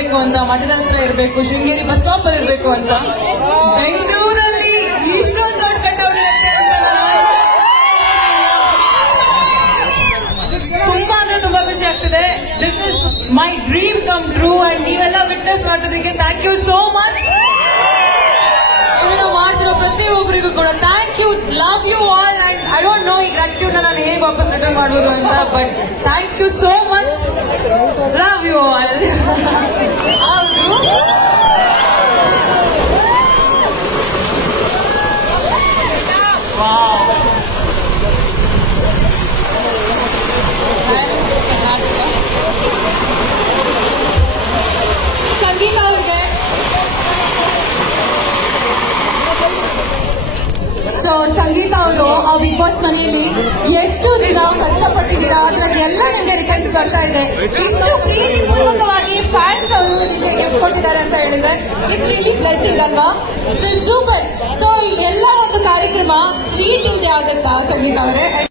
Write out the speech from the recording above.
ಇರ್ಬೇಕು ಅಂತ, ಮಠದ ಹತ್ರ ಇರ್ಬೇಕು, ಶೃಂಗೇರಿ ಬಸ್ ಸ್ಟಾಪ್ ಅಲ್ಲಿ ಇರ್ಬೇಕು ಅಂತ. ಬೆಂಗಳೂರಲ್ಲಿ ಇಷ್ಟೊಂದು ದೊಡ್ಡ ಕಟ್ಔಟ್ ಇರುತ್ತೆ ಅಂತ ತುಂಬಾ ಅಂದ್ರೆ ತುಂಬಾ ಖುಷಿ ಆಗ್ತಿದೆ. This is my dream come true and ನೀವೆಲ್ಲ ವಿಟ್ನೆಸ್ ಮಾಡೋದಕ್ಕೆ ಥ್ಯಾಂಕ್ ಯು ಸೋ ಮಚ್. ಇದನ್ನ ಮಾಡಿಸಿರೋ ಪ್ರತಿಯೊಬ್ಬರಿಗೂ ಕೂಡ thank you, love you all. And I don't know ಈ ಗ್ರಾಟಿಟ್ಯೂಡ್ ನಾನು ಹೇಗೆ ವಾಪಸ್ ರಿಟರ್ನ್ ಮಾಡ್ಬೋದು ಅಂತ, but thank you so much, love you all. ಹೌದು, ಸಂಗೀತ ಅವ್ರಿಗೆ ಸೊ ಸಂಗೀತ ಅವರು ಆ ಬಿಗ್ ಬಾಸ್ ಮನೆಯಲ್ಲಿ ಎಷ್ಟು ದಿನ ಕಷ್ಟಪಟ್ಟಿದ್ದೀರಾ ಅದ್ರದ್ದೆಲ್ಲ ನಿಮ್ಗೆ ರಿಟರ್ನ್ಸ್ ಬರ್ತಾ ಇದೆ. ಇಷ್ಟು ಪ್ರೀತಿಪೂರ್ವಕವಾಗಿ ಫ್ಯಾನ್ಸ್ ಅವರು ನಿಮಗೆ ಗಿಫ್ಟ್ ಕೊಟ್ಟಿದ್ದಾರೆ ಅಂತ ಹೇಳಿದ್ರೆ ಇಟ್ಸ್ ರಿಯಲಿ ಬ್ಲೆಸ್ಸಿಂಗ್ ಅಲ್ವಾ? So super. ಸೊ ಎಲ್ಲ ಒಂದು ಕಾರ್ಯಕ್ರಮ ಸ್ವೀಟ್ ಇಲ್ದೆ ಆಗುತ್ತಾ ಸಂಗೀತ ಅವರೇ?